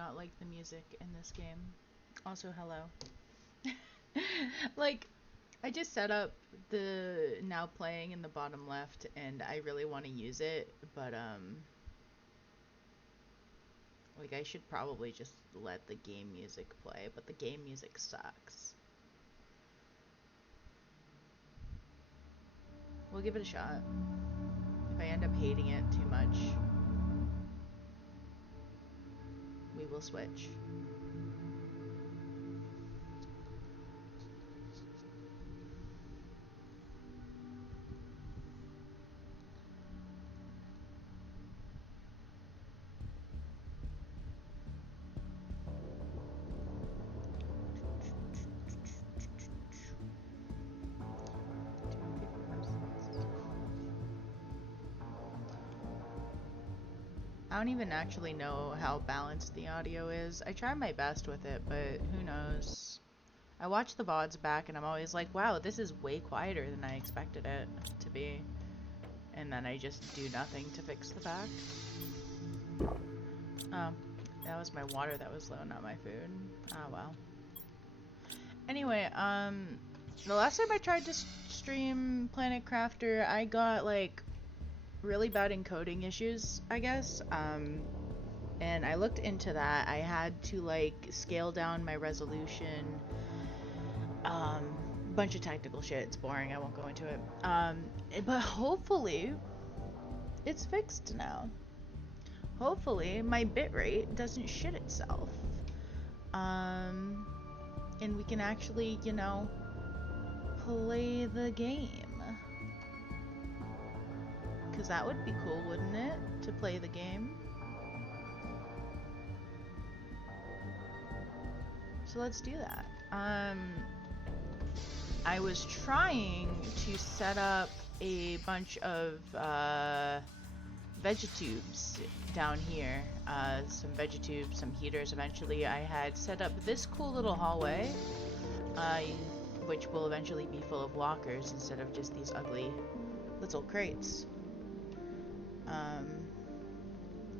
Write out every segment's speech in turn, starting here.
not like the music in this game. Also, hello. Like, I just set up the now playing in the bottom left, and I really want to use it, but, like, I should probably just let the game music play, but the game music sucks. We'll give it a shot. If I end up hating it too much, we will switch. I don't even actually know how balanced the audio is. I try my best with it, but who knows. I watch the VODs back and I'm always like, wow, this is way quieter than I expected it to be. And then I just do nothing to fix the fact. Oh, that was my water that was low, not my food. Ah, well. Anyway, the last time I tried to stream Planet Crafter, I got, like, really bad encoding issues, I guess. And I looked into that. I had to, like, scale down my resolution. Bunch of technical shit. It's boring. I won't go into it. But hopefully, it's fixed now. Hopefully, my bitrate doesn't shit itself. And we can actually, you know, play the game. Because that would be cool, wouldn't it? To play the game. So let's do that. I was trying to set up a bunch of vegetubes down here. Some vegetubes, some heaters. Eventually I had set up this cool little hallway, which will eventually be full of lockers instead of just these ugly little crates.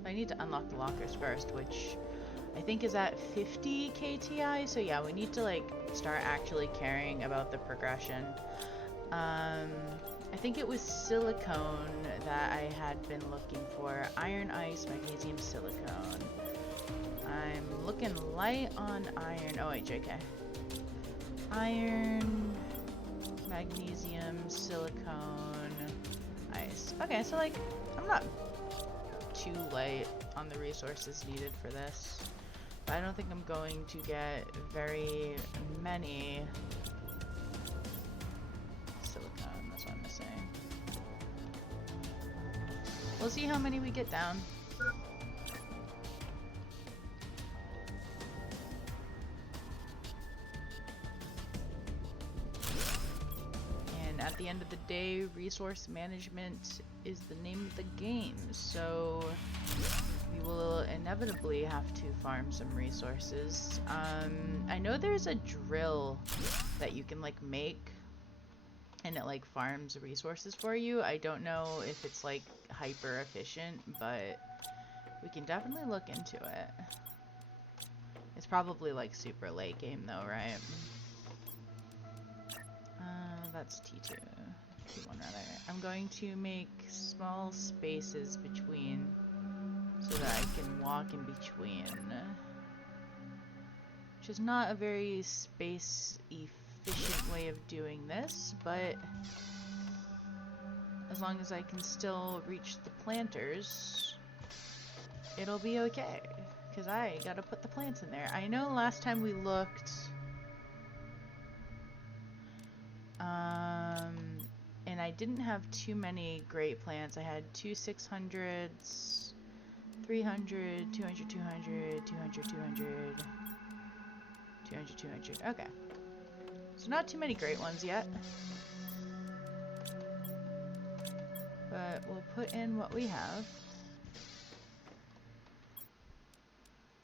I need to unlock the lockers first, which I think is at 50 KTI, so yeah, we need to, like, start actually caring about the progression. I think it was silicone that I had been looking for. Iron, ice, magnesium, silicone. I'm looking light on iron. Oh wait, JK. Iron, magnesium, silicone, ice. Okay, so, like, I'm not too light on the resources needed for this. But I don't think I'm going to get very many silicone. That's what I'm missing. We'll see how many we get down. And at the end of the day, resource management is the name of the game. So we will inevitably have to farm some resources. I know there's a drill that you can, like, make, and it, like, farms resources for you. I don't know if it's, like, hyper efficient, but we can definitely look into it. It's probably, like, super late game though, right? That's T2. T1 rather. I'm going to make small spaces between so that I can walk in between. Which is not a very space efficient way of doing this, but as long as I can still reach the planters, it'll be okay. Because I gotta put the plants in there. I know last time we looked, and I didn't have too many great plants. I had two 600s, 300, 200, 200, 200, 200, 200, 200. Okay. So not too many great ones yet. But we'll put in what we have.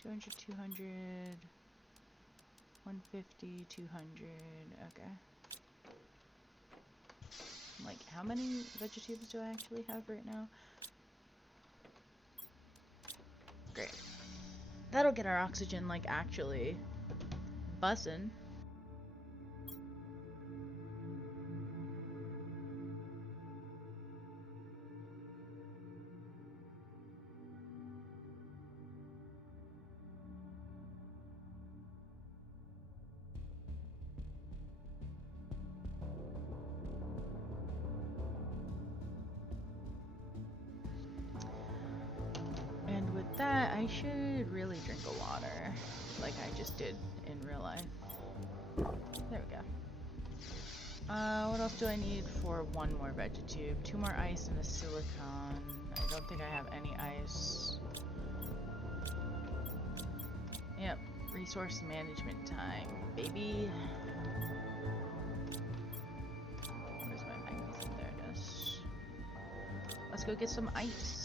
200, 200, 150, 200. Okay. Like, how many vegetubes do I actually have right now? Great. That'll get our oxygen, like, actually bussin'. And with that, I should really drink a water, like I just did in real life. There we go. What else do I need for one more vegetube? 2 more ice and a silicone. I don't think I have any ice. Yep, resource management time, baby. Where's my magnesium? There it is. Let's go get some ice.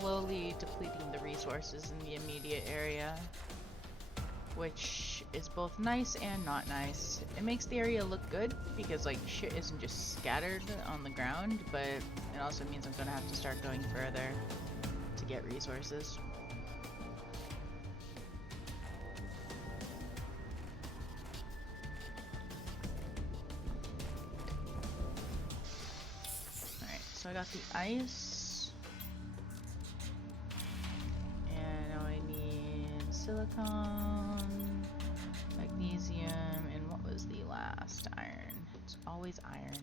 Slowly depleting the resources in the immediate area, which is both nice and not nice. It makes the area look good because like shit isn't just scattered on the ground, but it also means I'm gonna have to start going further to get resources. Alright, so I got the ice. Silicone, magnesium, and what was the last? Iron. It's always iron.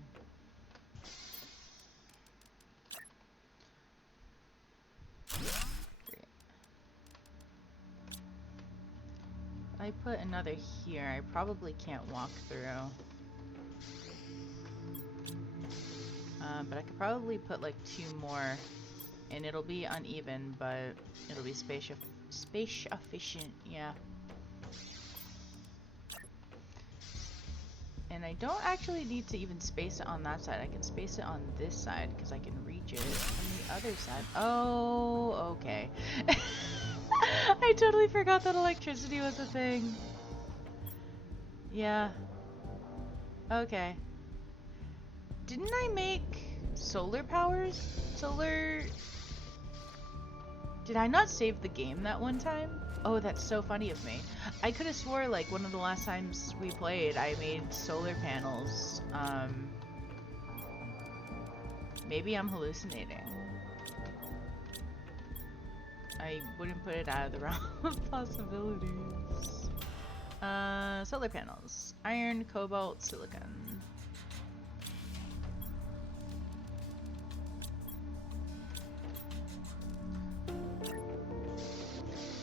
Great. If I put another here, I probably can't walk through. But I could probably put like 2 more, and it'll be uneven, but it'll be space efficient, yeah. And I don't actually need to even space it on that side. I can space it on this side because I can reach it from the other side. Oh, okay. I totally forgot that electricity was a thing. Yeah. Okay. Didn't I make solar powers? Did I not save the game that one time? Oh, that's so funny of me. I could have swore like one of the last times we played, I made solar panels. Maybe I'm hallucinating. I wouldn't put it out of the realm of possibilities. Solar panels. Iron, cobalt, silicon.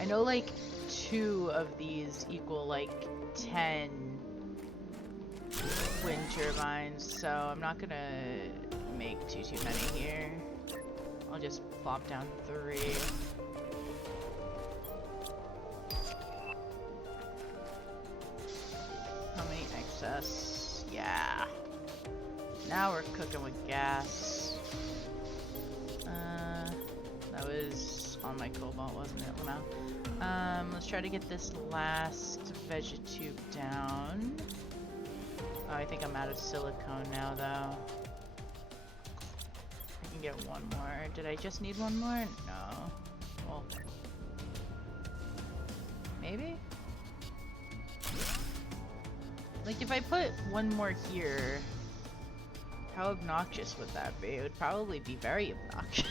I know like 2 of these equal like 10 wind turbines, so I'm not gonna make too many here. I'll just plop down 3. How many excess? Yeah. Now we're cooking with gas. That was on my cobalt, wasn't it? Well, now. Let's try to get this last vegetube down. Oh, I think I'm out of silicone now, though. I can get 1 more. Did I just need 1 more? No. Well, maybe? Like, if I put 1 more here, how obnoxious would that be? It would probably be very obnoxious.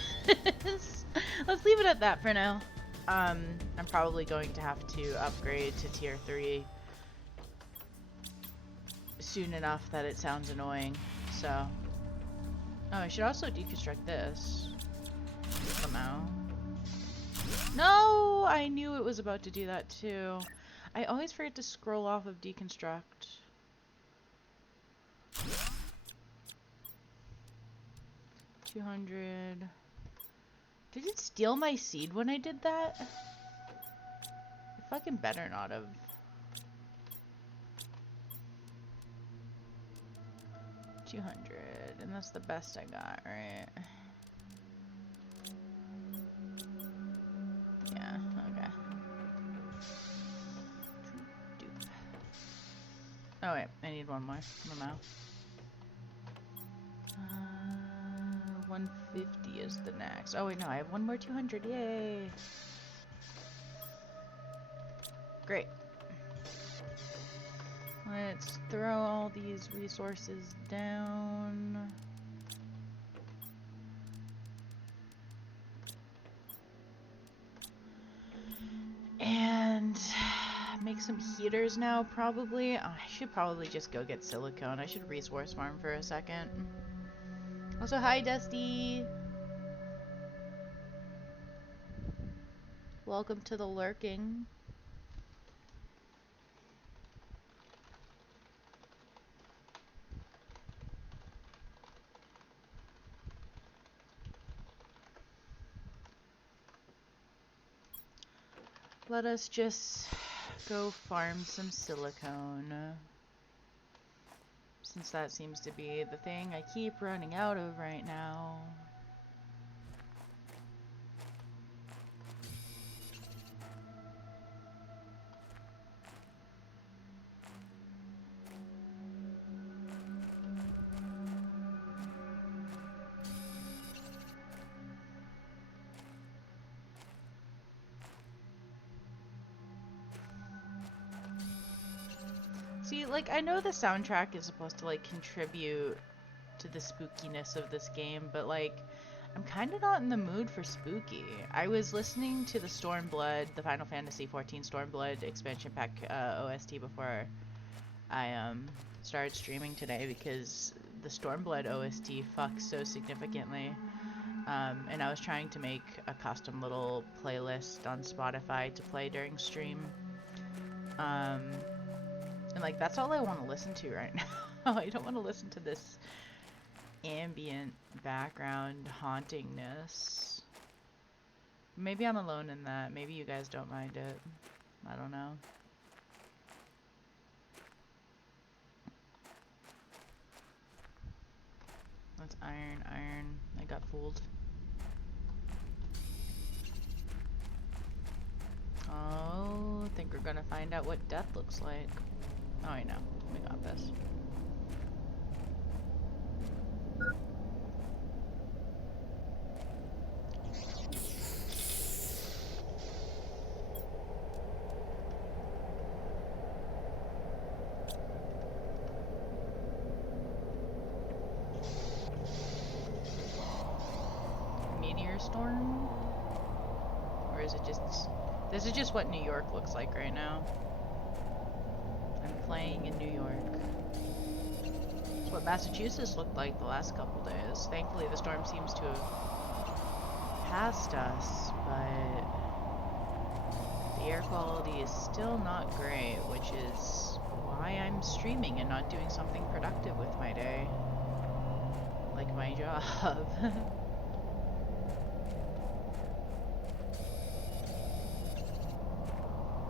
Let's leave it at that for now. I'm probably going to have to upgrade to tier 3 soon enough that it sounds annoying. so. Oh, I should also deconstruct this. Somehow. No! I knew it was about to do that too. I always forget to scroll off of deconstruct. $200. Did it steal my seed when I did that? It fucking better not have. $200, and that's the best I got, right? Yeah, okay. Oh wait, I need one more. Mamau. 150 is the next. Oh wait, no, I have one more 200. Yay! Great. Let's throw all these resources down. And make some heaters now, probably. Oh, I should probably just go get silicone. I should resource farm for a second. Also, hi, Dusty. Welcome to the lurking. Let us just go farm some silicone. Since that seems to be the thing I keep running out of right now. See, like, I know the soundtrack is supposed to, like, contribute to the spookiness of this game, but, like, I'm kind of not in the mood for spooky. I was listening to the Stormblood, the Final Fantasy XIV Stormblood expansion pack OST before I started streaming today because the Stormblood OST fucks so significantly. And I was trying to make a custom little playlist on Spotify to play during stream. And like, that's all I want to listen to right now. I don't want to listen to this ambient background hauntingness. Maybe I'm alone in that. Maybe you guys don't mind it. I don't know. That's iron, iron. I got fooled. Oh, I think we're gonna find out what death looks like. Oh, I know. We got this. Meteor storm? Or is it just... This is just what New York looks like right now. I'm playing in New York. It's what Massachusetts looked like the last couple days. Thankfully the storm seems to have passed us, but the air quality is still not great, which is why I'm streaming and not doing something productive with my day. Like my job.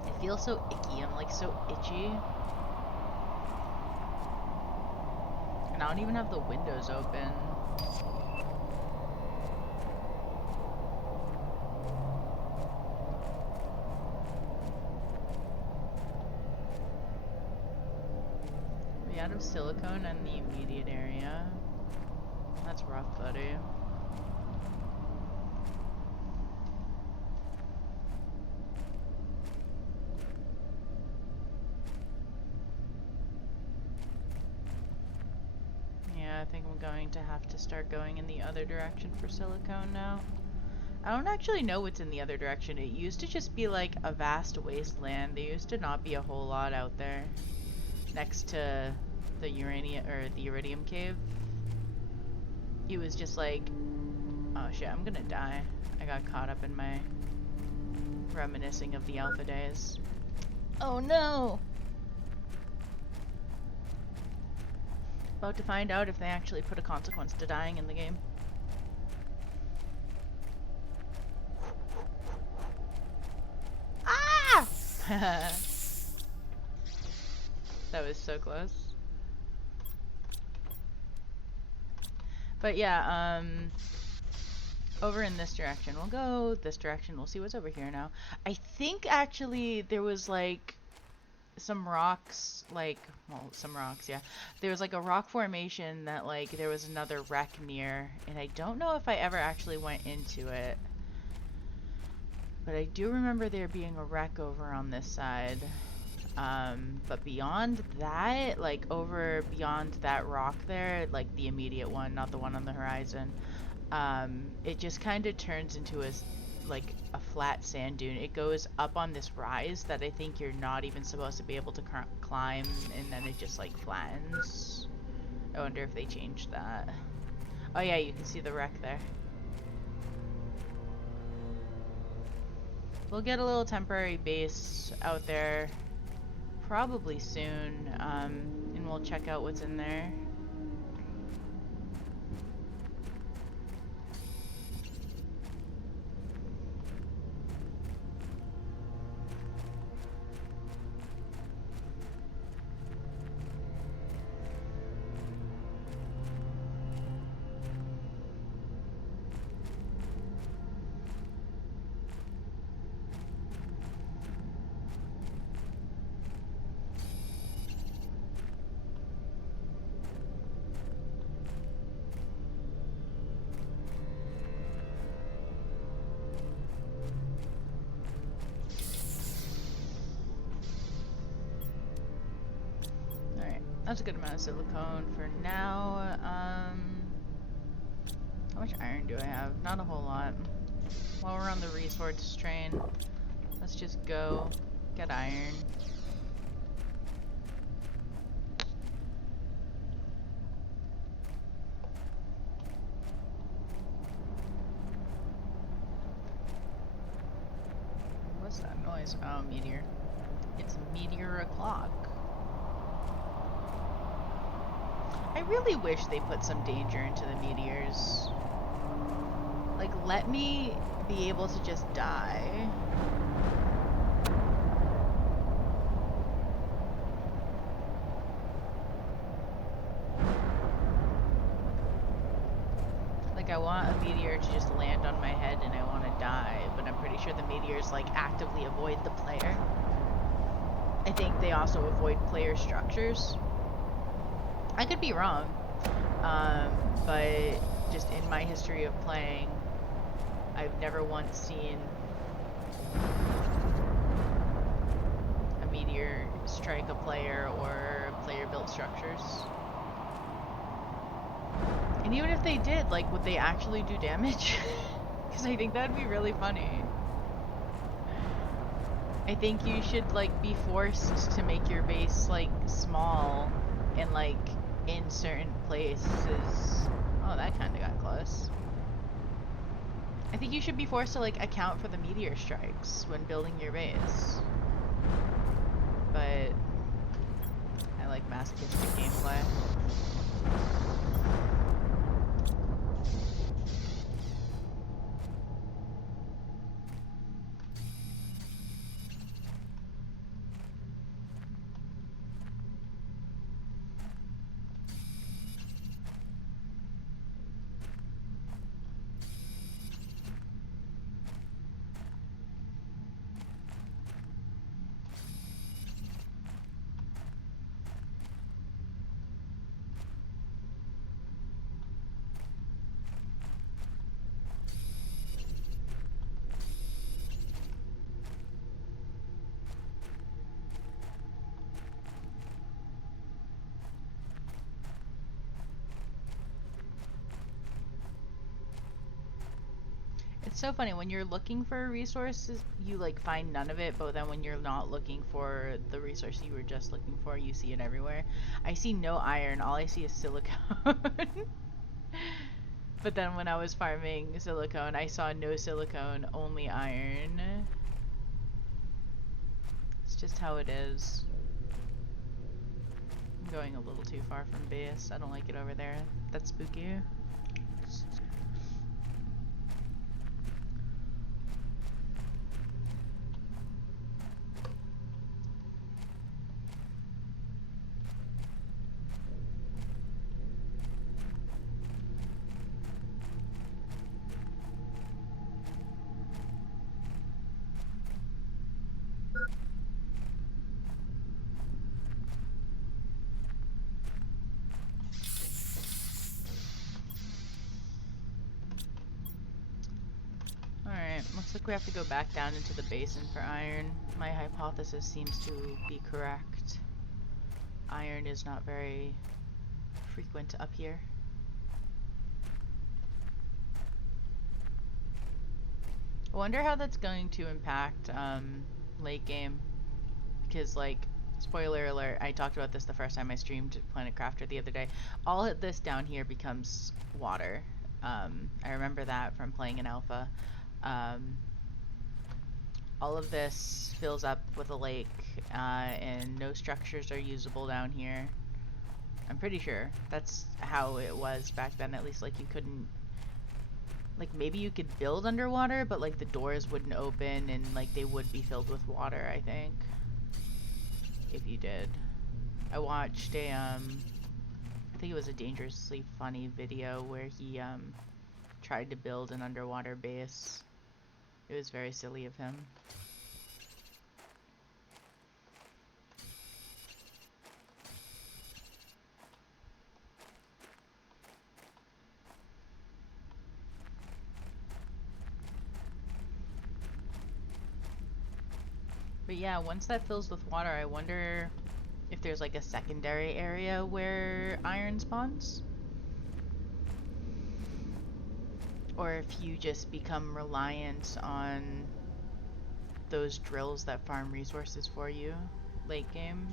I feel so icky, I'm like so itchy. And I don't even have the windows open. Are we out of silicone in the immediate area? That's rough, buddy. I think I'm going to have to start going in the other direction for silicone now. I don't actually know what's in the other direction. It used to just be like a vast wasteland. There used to not be a whole lot out there next to the uranium or the iridium cave. He was just like, oh shit, I'm gonna die. I got caught up in my reminiscing of the alpha days. Oh no! About to find out if they actually put a consequence to dying in the game. Ah! That was so close. But yeah, over in this direction. We'll go this direction. We'll see what's over here now. I think actually there was like some rocks, like, well, some rocks, yeah. There was like a rock formation that like there was another wreck near, and I don't know if I ever actually went into it. But I do remember there being a wreck over on this side. But beyond that, like over beyond that rock there, like the immediate one, not the one on the horizon, it just kind of turns into like a flat sand dune. It goes up on this rise that I think you're not even supposed to be able to climb, and then it just like flattens. I wonder if they changed that. Oh yeah, you can see the wreck there. We'll get a little temporary base out there probably soon, and we'll check out what's in there. That's a good amount of silicone for now. How much iron do I have? Not a whole lot. While we're on the resource train, let's just go get iron. What's that noise? Oh, meteor. It's meteor o'clock. I really wish they put some danger into the meteors. Like, let me be able to just die. Like, I want a meteor to just land on my head and I want to die, but I'm pretty sure the meteors, like, actively avoid the player. I think they also avoid player structures. I could be wrong, but just in my history of playing, I've never once seen a meteor strike a player or player-built structures. And even if they did, like, would they actually do damage? Because I think that'd be really funny. I think you should, like, be forced to make your base, like, small and, like, in certain places. Oh, that kind of got close. I think you should be forced to like account for the meteor strikes when building your base. But I like masochistic gameplay. It's so funny, when you're looking for resources, you like find none of it, but then when you're not looking for the resource you were just looking for, you see it everywhere. I see no iron, all I see is silicone. But then when I was farming silicone, I saw no silicone, only iron. It's just how it is. I'm going a little too far from base. I don't like it over there. That's spooky. Alright, looks like we have to go back down into the basin for iron. My hypothesis seems to be correct. Iron is not very frequent up here. I wonder how that's going to impact late game. Because, like, spoiler alert, I talked about this the first time I streamed Planet Crafter the other day. All of this down here becomes water. I remember that from playing in alpha. All of this fills up with a lake, and no structures are usable down here. I'm pretty sure that's how it was back then. At least, like, you couldn't, like, maybe you could build underwater, but like the doors wouldn't open and like they would be filled with water, I think, if you did. I watched a I think it was a Dangerously Funny video where he tried to build an underwater base. It was very silly of him. But yeah, once that fills with water, I wonder if there's like a secondary area where iron spawns? Or if you just become reliant on those drills that farm resources for you late game.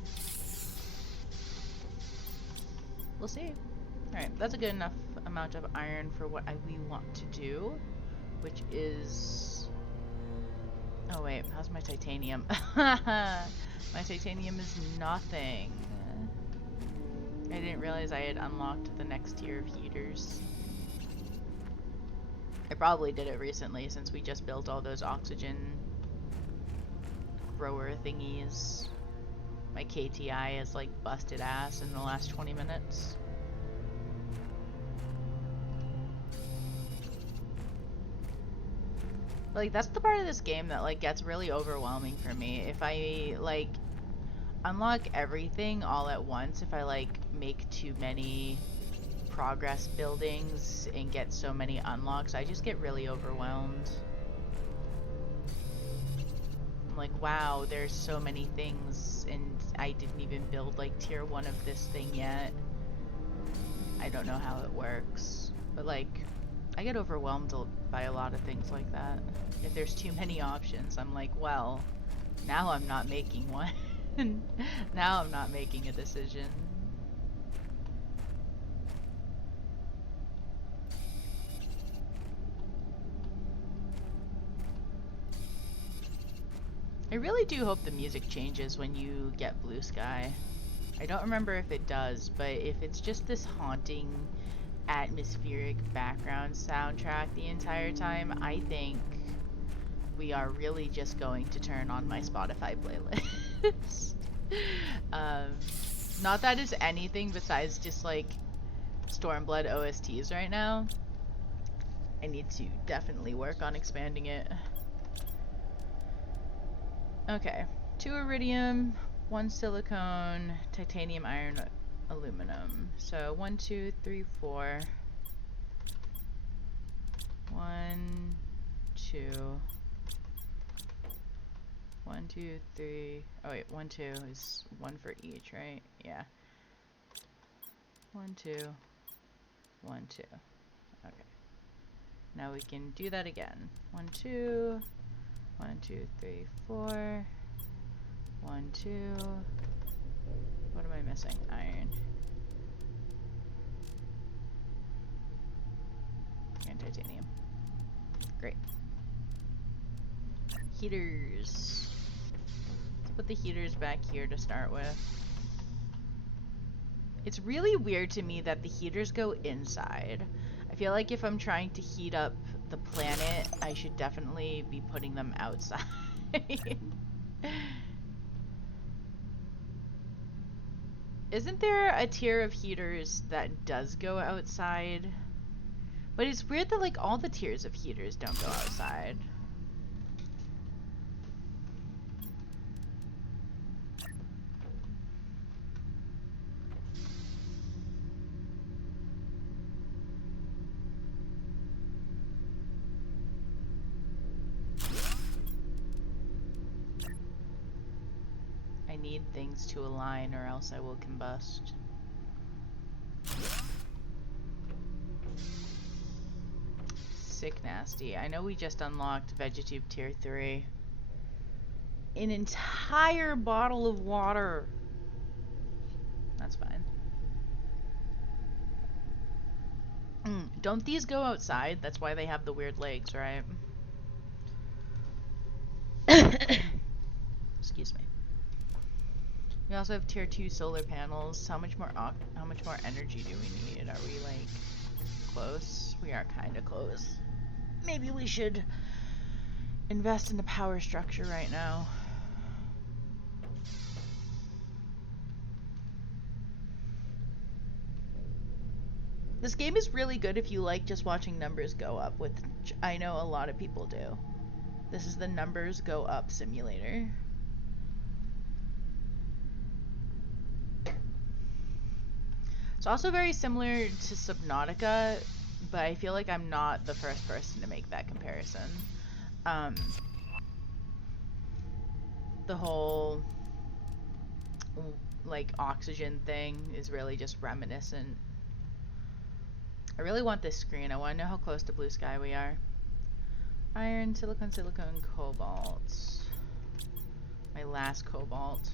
We'll see. Alright, that's a good enough amount of iron for what we want to do, which is... Oh wait, how's my titanium? My titanium is nothing. I didn't realize I had unlocked the next tier of heaters. I probably did it recently since we just built all those oxygen grower thingies. My KTI has like busted ass in the last 20 minutes. Like, that's the part of this game that like gets really overwhelming for me. If I like unlock everything all at once, if I like make too many progress buildings and get so many unlocks, I just get really overwhelmed. I'm like, wow, there's so many things and I didn't even build like tier 1 of this thing yet. I don't know how it works, but like I get overwhelmed by a lot of things like that. If there's too many options, I'm like, well, now I'm not making one. Now I'm not making a decision. I really do hope the music changes when you get Blue Sky. I don't remember if it does, but if it's just this haunting atmospheric background soundtrack the entire time, I think we are really just going to turn on my Spotify playlist. Not that it's anything besides just like Stormblood OSTs right now. I need to definitely work on expanding it. Okay, 2 iridium, 1 silicone, titanium, iron, aluminum. So 1, 2, 3, 4. 1, 2. 1, 2, 3. Oh wait, 1, 2 is 1 for each, right? Yeah. 1, 2. 1, 2. Okay. Now we can do that again. 1, 2. 1, 2, 3, 4. 1, 2. What am I missing? Iron. and titanium. Great. Heaters. Let's put the heaters back here to start with. It's really weird to me that the heaters go inside. I feel like if I'm trying to heat up the planet, I should definitely be putting them outside. Isn't there a tier of heaters that does go outside? But it's weird that like all the tiers of heaters don't go outside. I need things to align or else I will combust. Sick nasty. I know we just unlocked Vegetube tier 3. An entire bottle of water. That's fine. Don't these go outside? That's why they have the weird legs, right? Excuse me. We also have tier 2 solar panels. How much more energy do we need? Are we like close? We are kind of close. Maybe we should invest in the power structure right now. This game is really good if you like just watching numbers go up, which I know a lot of people do. This is the numbers go up simulator. It's also very similar to Subnautica, but I feel like I'm not the first person to make that comparison. The whole like oxygen thing is really just reminiscent. I really want this screen. I want to know how close to blue sky we are. Iron, silicon, cobalt. My last cobalt.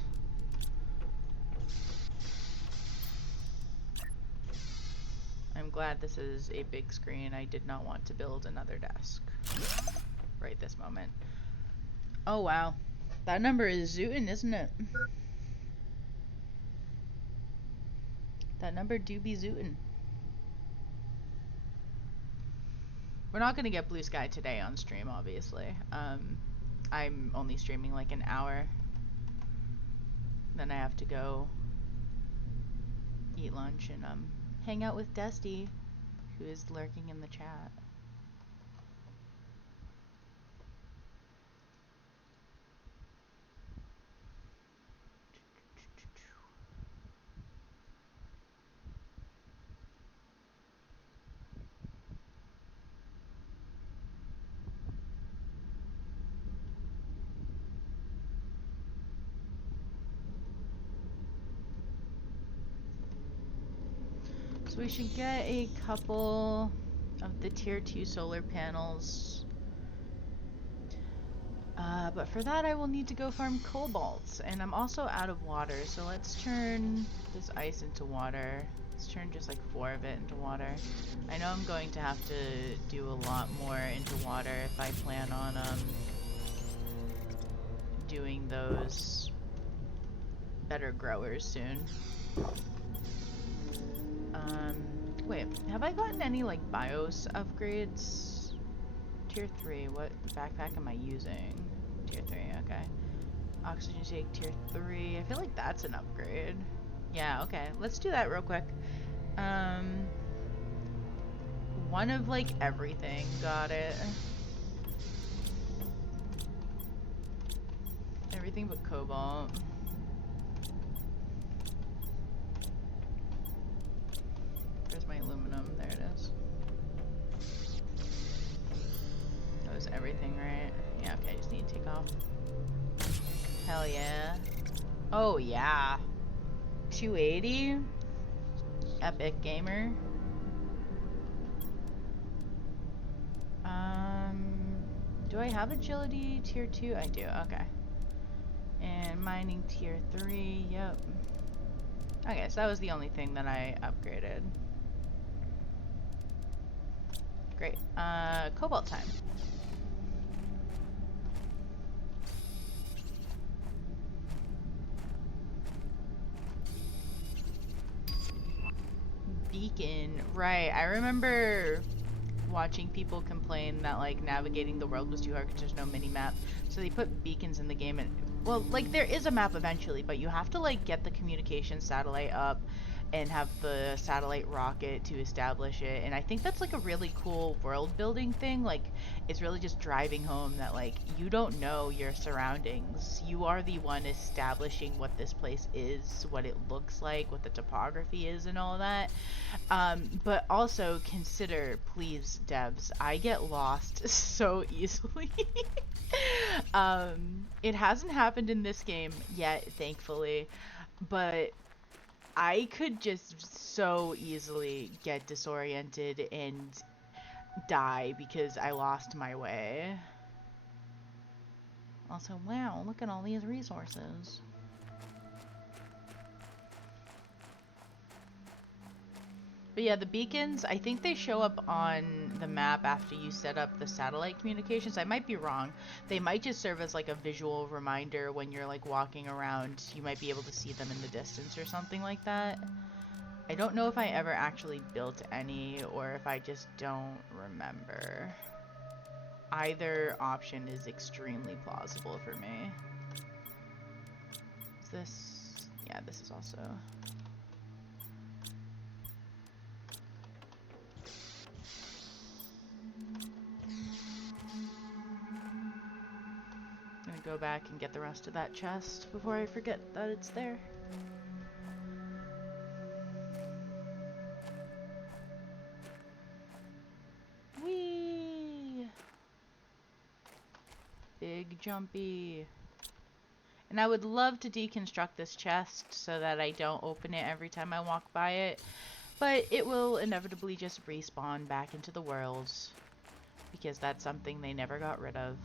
I'm glad this is a big screen. I did not want to build another desk right this moment. Oh wow. That number is zootin', isn't it? That number do be zootin'. We're not gonna get blue sky today on stream, obviously. I'm only streaming like an hour. Then I have to go eat lunch and hang out with Dusty, who is lurking in the chat. So we should get a couple of the tier 2 solar panels. But for that I will need to go farm cobalt. And I'm also out of water, so let's turn this ice into water. Let's turn just like 4 of it into water. I know I'm going to have to do a lot more into water if I plan on doing those better growers soon. Wait, have I gotten any like BIOS upgrades? Tier 3, what backpack am I using? Tier 3, okay. Oxygen take tier 3, I feel like that's an upgrade. Yeah, okay, let's do that real quick. One of like everything, got it. Everything but cobalt. Where's my aluminum? There it is. That was everything, right? Yeah, okay, I just need to take off. Hell yeah. Oh yeah. 280? Epic gamer. Do I have agility tier 2? I do, okay. And mining tier 3, yep. Okay, so that was the only thing that I upgraded. Great. Cobalt time. Beacon. Right. I remember watching people complain that like navigating the world was too hard because there's no mini map. So they put beacons in the game, and well, like there is a map eventually, but you have to like get the communication satellite up and have the satellite rocket to establish it. And I think that's like a really cool world building thing. Like it's really just driving home that like you don't know your surroundings. You are the one establishing what this place is, what it looks like, what the topography is and all that. But also consider, please, devs, I get lost so easily. It hasn't happened in this game yet, thankfully, but I could just so easily get disoriented and die because I lost my way. Also, wow, look at all these resources. But yeah, the beacons, I think they show up on the map after you set up the satellite communications. I might be wrong. They might just serve as like a visual reminder when you're like walking around. You might be able to see them in the distance or something like that. I don't know if I ever actually built any or if I just don't remember. Either option is extremely plausible for me. Is this... yeah, this is also... I'm gonna go back and get the rest of that chest before I forget that it's there. Whee! Big jumpy. And I would love to deconstruct this chest so that I don't open it every time I walk by it. But it will inevitably just respawn back into the world. Because that's something they never got rid of.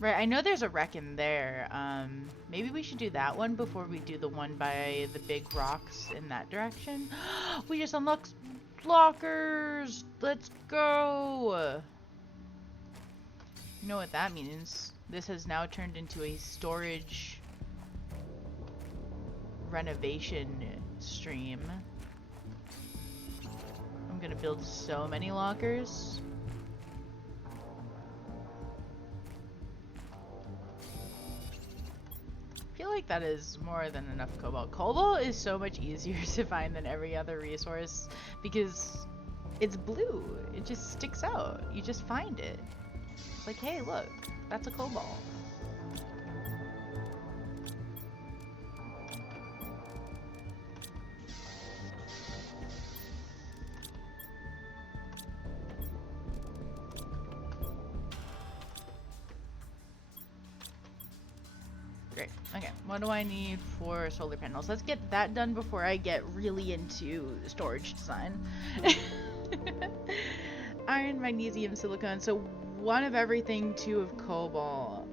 Right, I know there's a wreck in there. Maybe we should do that one before we do the one by the big rocks in that direction. We just unlocked lockers! Let's go! You know what that means. This has now turned into a storage renovation stream. I'm gonna build so many lockers. I feel like that is more than enough cobalt. Cobalt is so much easier to find than every other resource because it's blue. It just sticks out. You just find it. It's like, hey, look, that's a cobalt. Great. Okay, what do I need for solar panels? Let's get that done before I get really into storage design. Iron, magnesium, silicon. So one of everything, two of cobalt.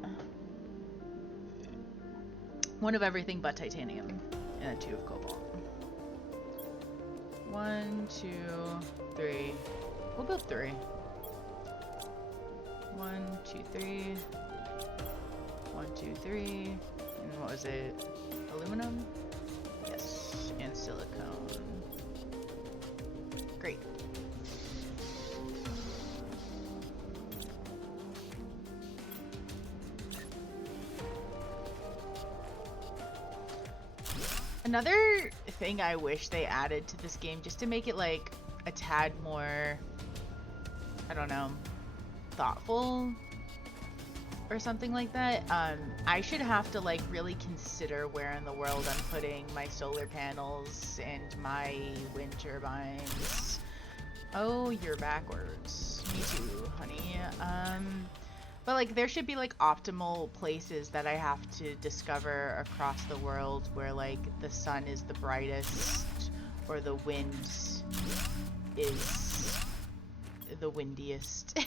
One of everything but titanium. And two of cobalt. 1, 2, 3. We'll build 3. 1, 2, 3. 1, 2, 3. And what was it? Aluminum? Yes. And silicone. Great. Another thing I wish they added to this game, just to make it like a tad more, I don't know, thoughtful or something like that. I should have to like really consider where in the world I'm putting my solar panels and my wind turbines. Oh, you're backwards. Me too, honey. But like there should be like optimal places that I have to discover across the world where like the sun is the brightest or the wind is the windiest.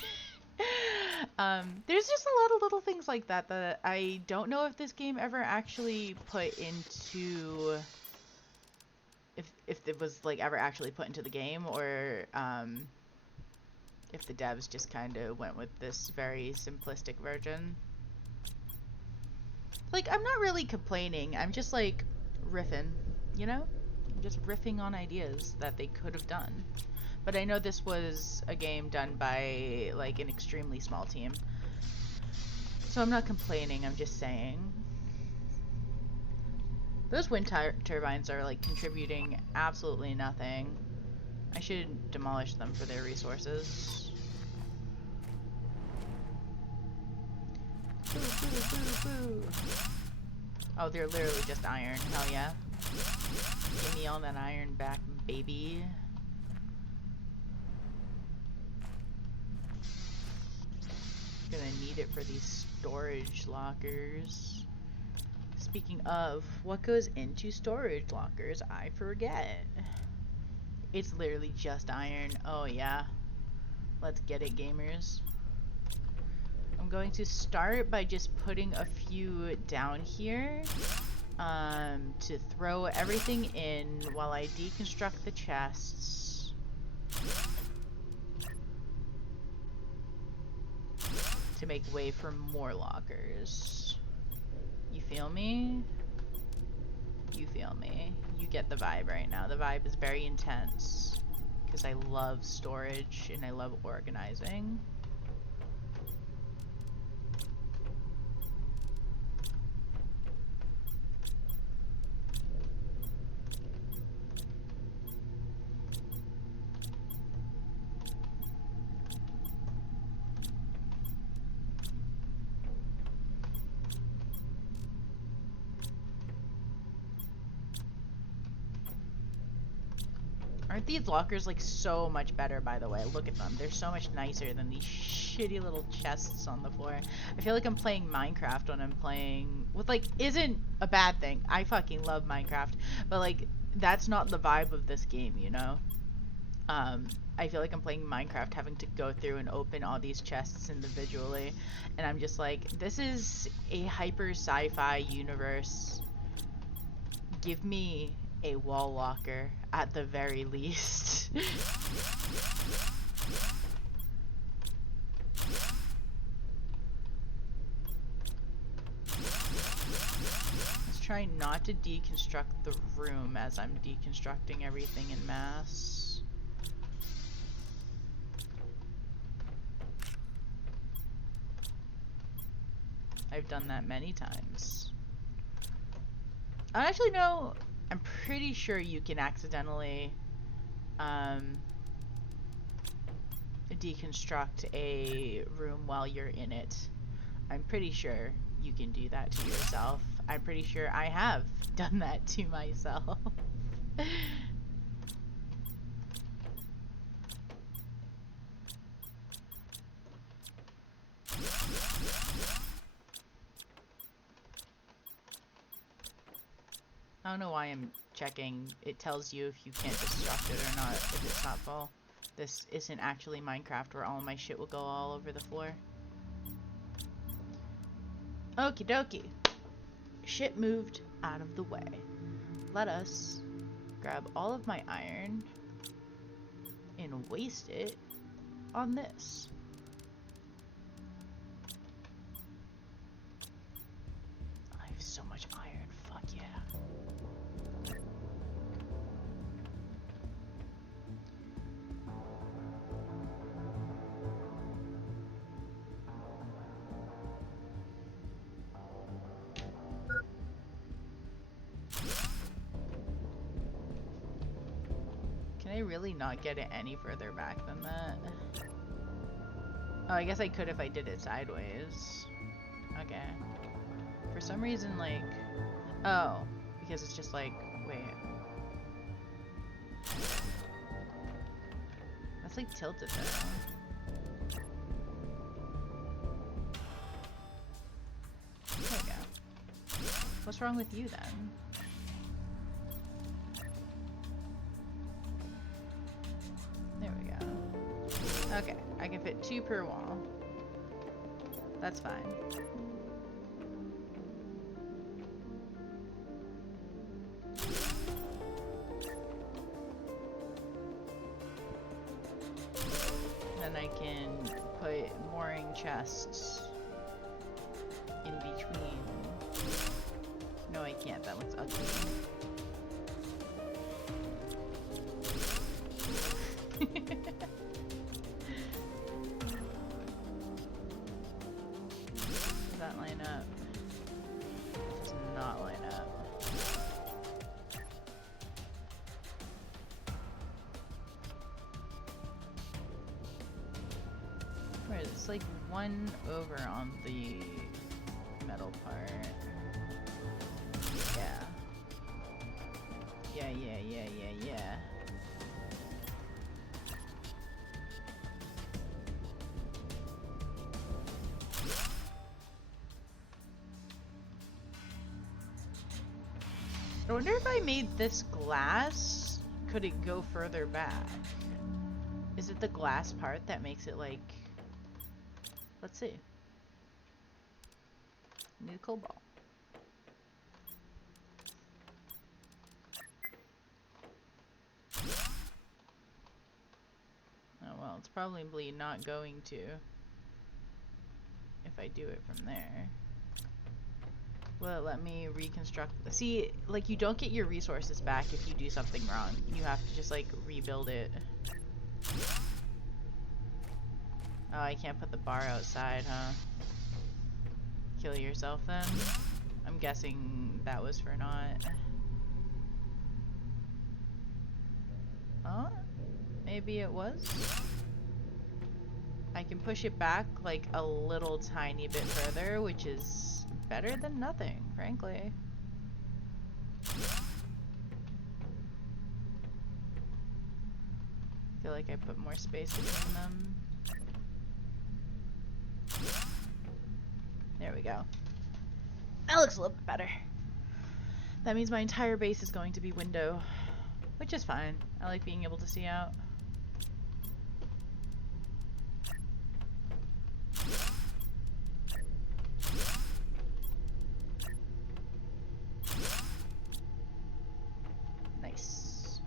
There's just a lot of little things like that that I don't know if this game ever actually put into if it was like ever actually put into the game, or if the devs just kind of went with this very simplistic version. Like, I'm not really complaining. I'm just like riffing, you know? I'm just riffing on ideas that they could have done. But I know this was a game done by like an extremely small team. So I'm not complaining, I'm just saying. Those wind turbines are like contributing absolutely nothing. I should demolish them for their resources. Boo, boo, boo, boo. Oh, they're literally just iron. Hell yeah. Give me all that iron back, baby. Gonna need it for these storage lockers. Speaking of, what goes into storage lockers? I forget. It's literally just iron. Oh yeah. Let's get it, gamers. I'm going to start by just putting a few down here to throw everything in while I deconstruct the chests. To make way for more lockers. You feel me? You feel me. You get the vibe right now. The vibe is very intense because I love storage and I love organizing. Aren't these lockers like so much better, by the way? Look at them. They're so much nicer than these shitty little chests on the floor. I feel like I'm playing Minecraft when I'm playing with like isn't a bad thing. I fucking love Minecraft, but like that's not the vibe of this game, you know? I feel like I'm playing Minecraft having to go through and open all these chests individually, and I'm just like, this is a hyper sci-fi universe. Give me a wall locker at the very least. Let's try not to deconstruct the room as I'm deconstructing everything in mass. I've done that many times. I actually know, I'm pretty sure you can accidentally deconstruct a room while you're in it. I'm pretty sure you can do that to yourself. I'm pretty sure I have done that to myself. I don't know why I'm checking. It tells you if you can't destruct it or not, if it's not full. This isn't actually Minecraft where all my shit will go all over the floor. Okie dokie. Shit moved out of the way. Let us grab all of my iron and waste it on this. I have so much iron. Fuck yeah. Can I really not get it any further back than that? Oh, I guess I could if I did it sideways. Okay. For some reason, like... Oh, because it's just like... Wait. That's like tilted though. There we go. What's wrong with you then? There we go. Okay, I can fit 2 per wall. That's fine. chests in between. No, I can't. That looks ugly. Does that line up? Does not line up. Where is it's like one over on the metal part. Yeah. Yeah. I wonder if I made this glass, could it go further back? Is it the glass part that makes it like... Let's see. Need cobalt. Oh well, it's probably not going to if I do it from there. Will it let me reconstruct? See, like, you don't get your resources back if you do something wrong. You have to just, like, rebuild it. Oh, I can't put the bar outside, huh? Kill yourself, then? I'm guessing that was for not. Huh? Maybe it was? I can push it back, like, a little tiny bit further, which is better than nothing, frankly. I feel like I put more space between them. There we go. That looks a little bit better. That means my entire base is going to be window, which is fine. I like being able to see out. Nice.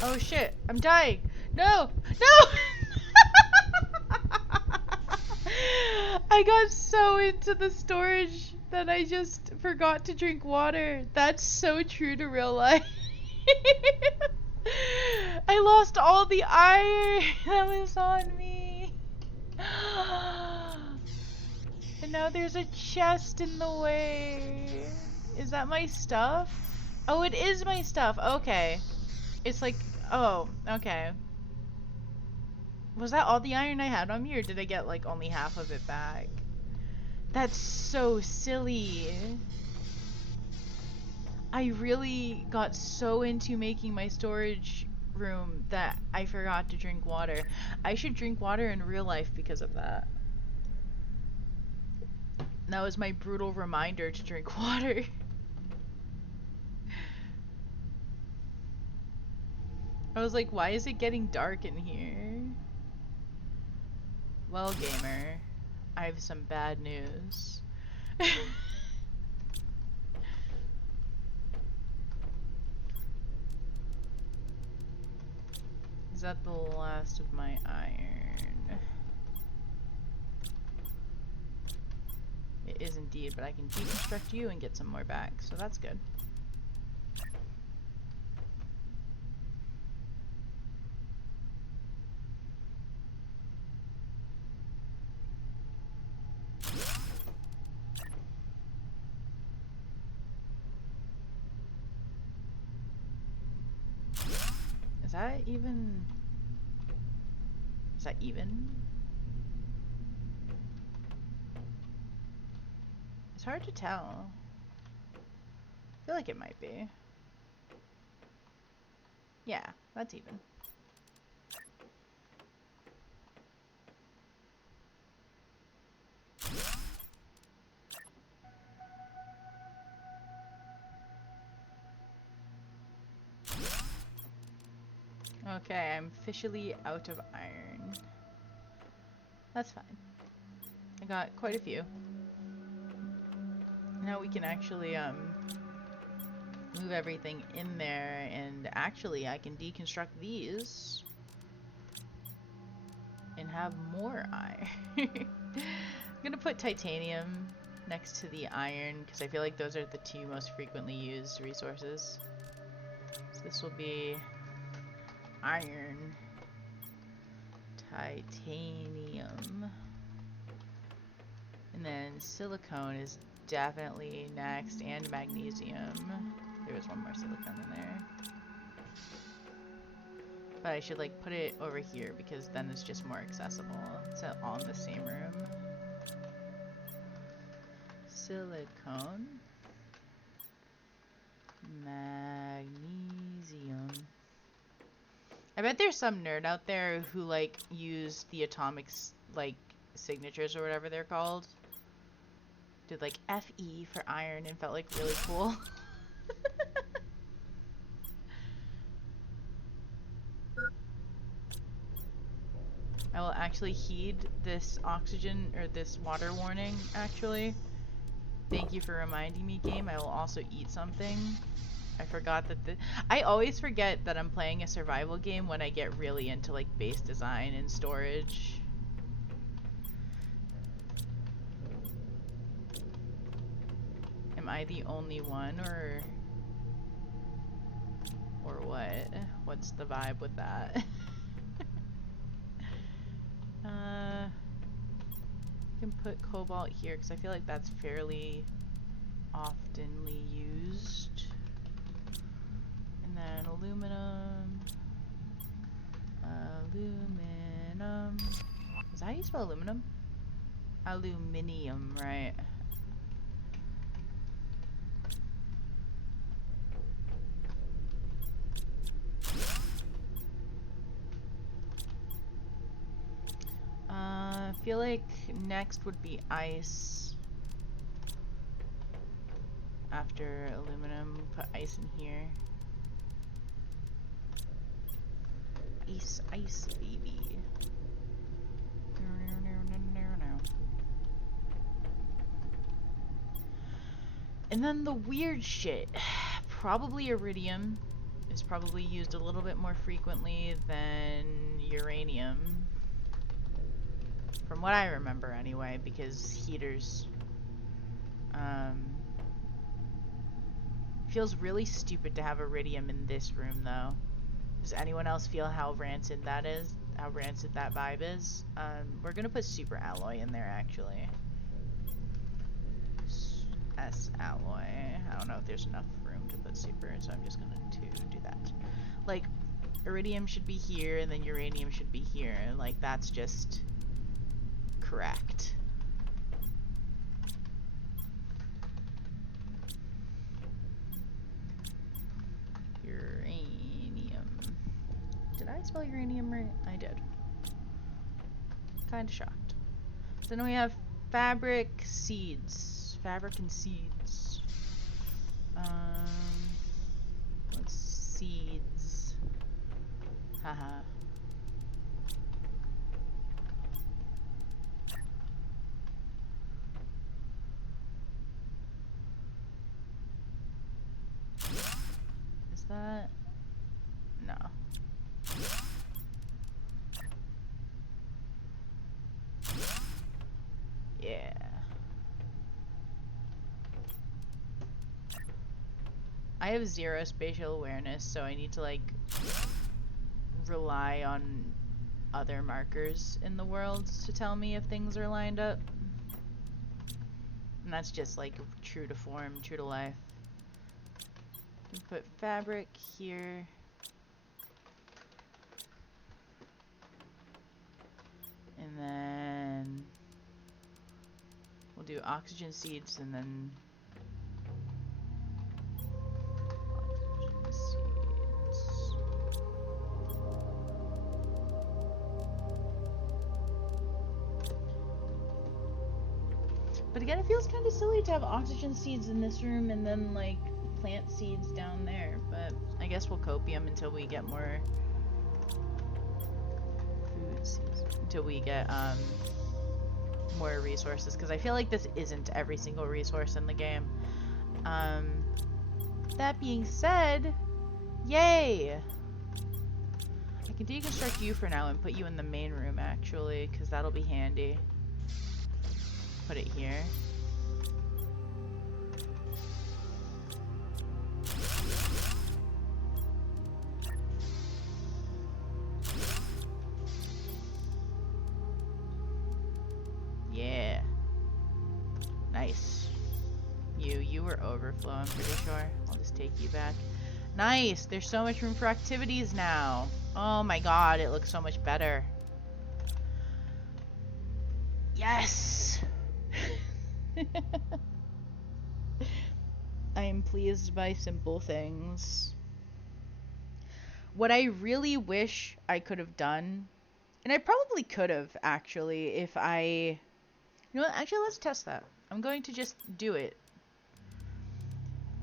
Oh shit, I'm dying. No! No! I got so into the storage that I just forgot to drink water. That's so true to real life. I lost all the iron that was on me. And now there's a chest in the way. Is that my stuff? Oh, it is my stuff. Okay. It's like, oh, okay. Was that all the iron I had on me, or did I get, like, only half of it back? That's so silly. I really got so into making my storage room that I forgot to drink water. I should drink water in real life because of that. That was my brutal reminder to drink water. I was like, why is it getting dark in here? Well, gamer, I have some bad news. Is that the last of my iron? It is indeed, but I can deconstruct you and get some more back, so that's good. Is that even? Is that even? It's hard to tell. I feel like it might be. Yeah, that's even. Okay, I'm officially out of iron. That's fine. I got quite a few. Now we can actually move everything in there, and actually I can deconstruct these and have more iron. I'm gonna put titanium next to the iron because I feel like those are the two most frequently used resources. So this will be iron, titanium, and then silicone is definitely next, and magnesium. There was one more silicone in there. But I should like put it over here because then it's just more accessible. It's all in the same room. Silicone. Magnesium. I bet there's some nerd out there who like use the atomic like signatures or whatever they're called. Did like FE for iron and felt like really cool. I will actually heed this oxygen or this water warning actually. Thank you for reminding me, game. I will also eat something. I forgot that I always forget that I'm playing a survival game when I get really into like base design and storage. Am I the only one or what? What's the vibe with that? You can put cobalt here because I feel like that's fairly oftenly used. And then aluminum. Aluminum. Is that how you spell aluminum? Aluminium, right? I feel like next would be ice. After aluminum, put ice in here. Ice, ice, baby. And then the weird shit. Probably iridium is probably used a little bit more frequently than uranium. From what I remember anyway, because heaters. Feels really stupid to have iridium in this room though. Does anyone else feel how rancid that is? How rancid that vibe is? We're gonna put super alloy in there actually. S alloy. I don't know if there's enough room to put super, so I'm just gonna do that. Like, iridium should be here and then uranium should be here. Like, that's just correct. Uranium. Did I spell uranium right? I did. Kinda shocked. So then we have fabric seeds. Fabric and seeds. What's seeds? Haha. Is that? No. Yeah. I have 0 spatial awareness, so I need to like rely on other markers in the world to tell me if things are lined up. And that's just like true to form, true to life. We put fabric here. And then we'll do oxygen seeds and then oxygen seeds. But again, it feels kind of silly to have oxygen seeds in this room and then like plant seeds down there, but I guess we'll copium until we get more food seeds, until we get more resources, because I feel like this isn't every single resource in the game. That being said, yay! I can deconstruct you for now and put you in the main room, actually, because that'll be handy. Put it here. Yeah. Nice. You were overflow, I'm pretty sure. I'll just take you back. Nice! There's so much room for activities now. Oh my god, it looks so much better. Yes! I am pleased by simple things. What I really wish I could have done, and I probably could have actually if I... You know what? Actually, let's test that. I'm going to just do it.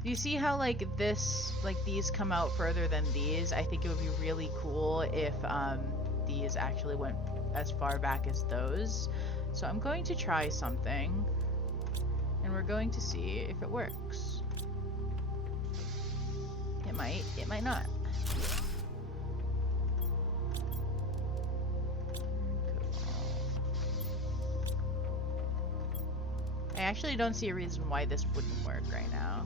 You see how like this, like these come out further than these? I think it would be really cool if these actually went as far back as those. So I'm going to try something, and we're going to see if it works. It might not. I actually don't see a reason why this wouldn't work right now.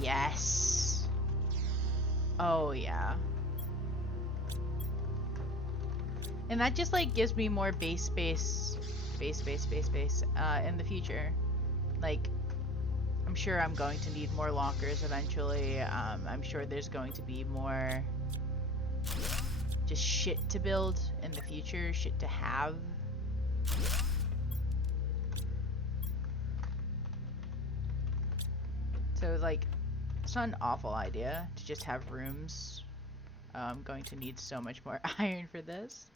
Yes. Oh yeah. And that just like gives me more base space in the future. Like, I'm sure I'm going to need more lockers eventually. I'm sure there's going to be more just shit to build in the future, shit to have. So like, it's not an awful idea to just have rooms. I'm going to need so much more iron for this.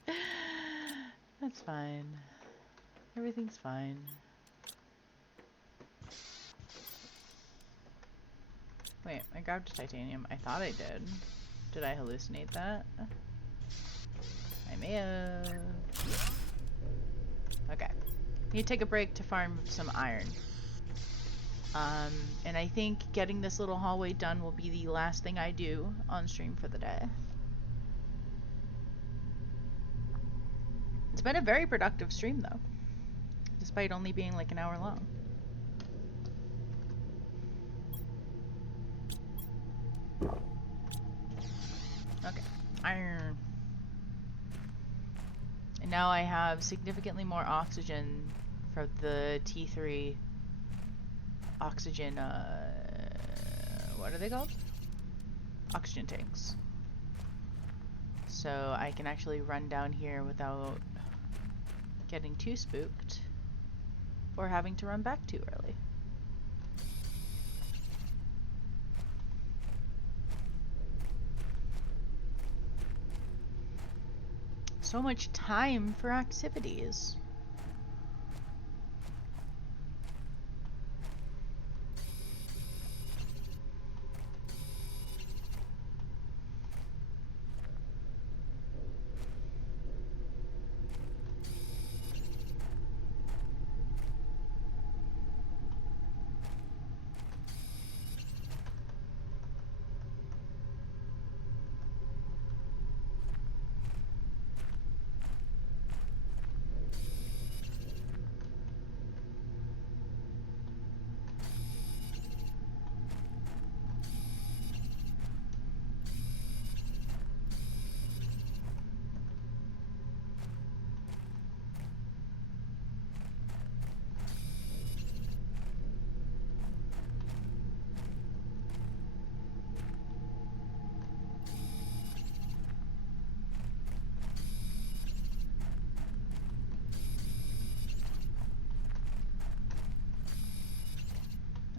That's fine. Everything's fine. Wait, I grabbed titanium. I thought I did. Did I hallucinate that? I may have. Okay. Need to take a break to farm some iron. And I think getting this little hallway done will be the last thing I do on stream for the day. It's been a very productive stream though, despite only being like an hour long. Okay, iron. And now I have significantly more oxygen for the T3 oxygen, what are they called? Oxygen tanks. So I can actually run down here without getting too spooked or having to run back too early. So much time for activities.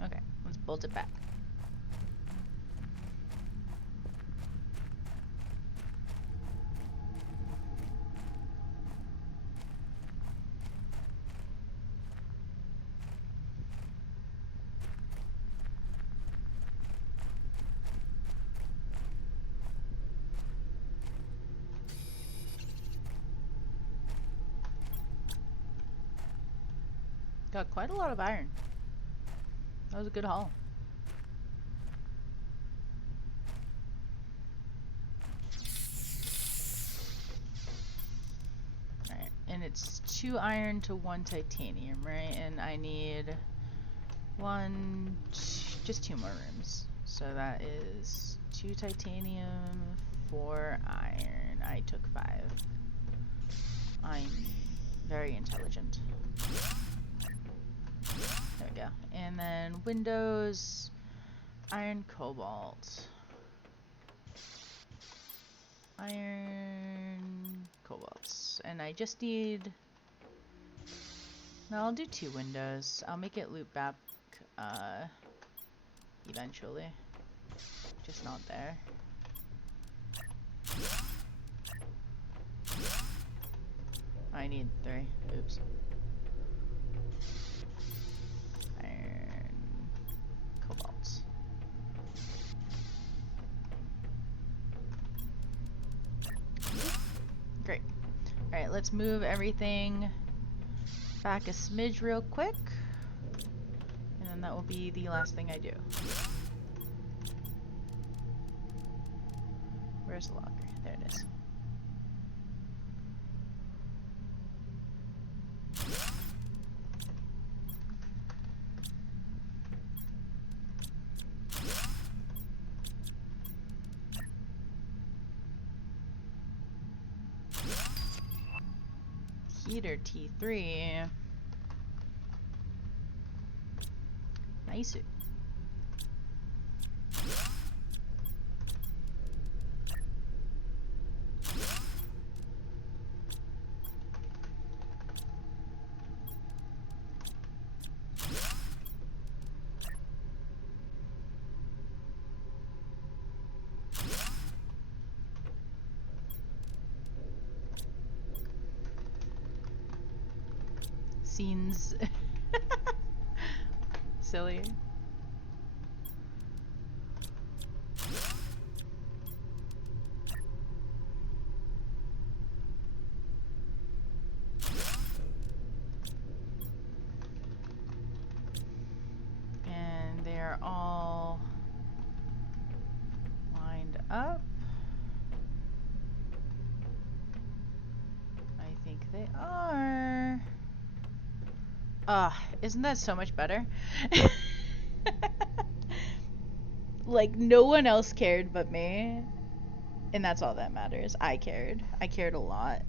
Okay, let's bolt it back. Got quite a lot of iron. That was a good haul. Alright, and it's 2 iron to 1 titanium, right? And I need just 2 more rooms. So that is 2 titanium, 4 iron. I took 5. I'm very intelligent. There we go. And then windows, iron, cobalt. Iron, cobalt. And I just need... No, I'll do 2 windows. I'll make it loop back eventually. Just not there. I need 3. Oops. Iron, cobalt. Great. Alright, let's move everything back a smidge real quick. And then that will be the last thing I do. Where's the locker? There it is. Heater T3. Nice. Scenes. Silly. And they're all lined up. I think they are. Isn't that so much better? Like, no one else cared but me. And that's all that matters. I cared. I cared a lot.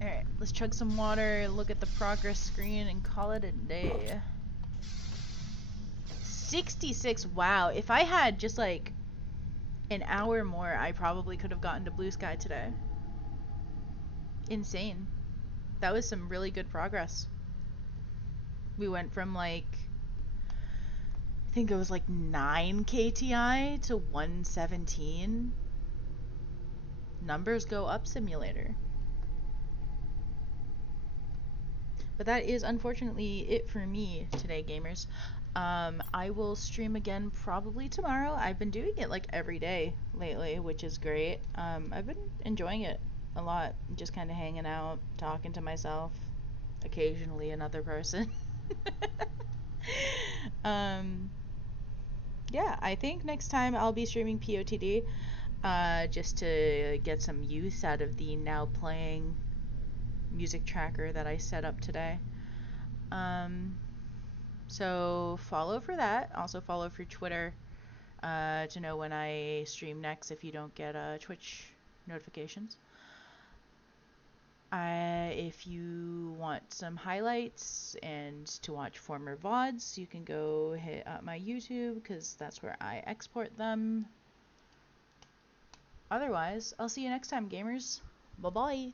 Alright, let's chug some water, look at the progress screen, and call it a day. 66, wow. If I had just like an hour more, I probably could have gotten to Blue Sky today. Insane. That was some really good progress. We went from like, I think it was like 9 KTI to 117. Numbers go up, simulator. But that is unfortunately it for me today, gamers. I will stream again probably tomorrow. I've been doing it like every day lately, which is great. I've been enjoying it a lot, just kind of hanging out, talking to myself, occasionally another person. Yeah, I think next time I'll be streaming POTD, just to get some use out of the now playing music tracker that I set up today. So follow for that. Also follow for Twitter to know when I stream next if you don't get Twitch notifications. If you want some highlights and to watch former VODs, you can go hit up my YouTube because that's where I export them. Otherwise, I'll see you next time, gamers. Bye-bye.